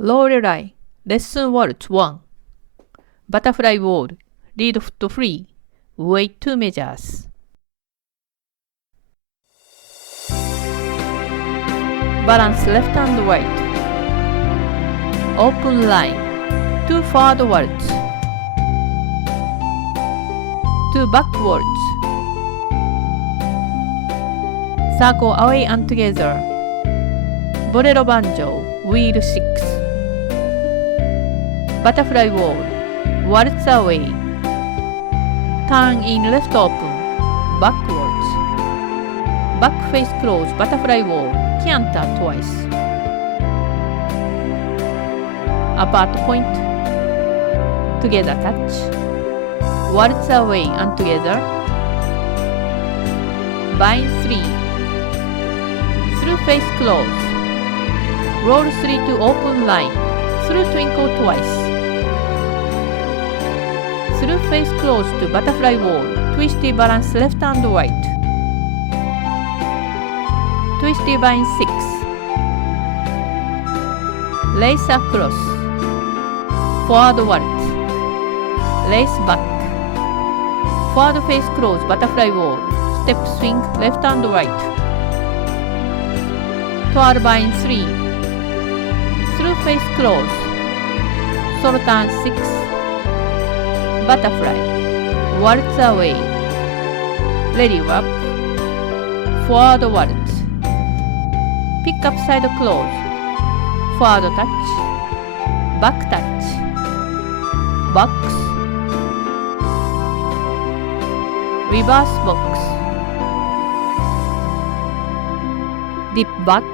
Lorelei-Lesson Waltz 1 Butterfly wall, lead foot free, weight 2 measures. Balance left and right. Open line, 2 forward waltz, 2 back waltz. Circle away and together. Bolero banjo, wheel 6. Butterfly wall, waltz away. Turn in left open, backwards. Back face close, butterfly wall, canter twice. Apart point, together touch. Waltz away and together. Vine 3. Through face close. Roll 3 to open line. Through twinkle twice. Through face close to butterfly wall. Twisty balance left and right. Twisty vine 6. Lace across. Forward waltz. Lace back. Forward face close butterfly wall. Step swing left and right. Twirl vine 3. Through face close. Solo turn 6. Butterfly. Waltz away. Ready up. Forward waltz. Pick up side close. Forward touch. Back touch. Box. Reverse box. Dip back.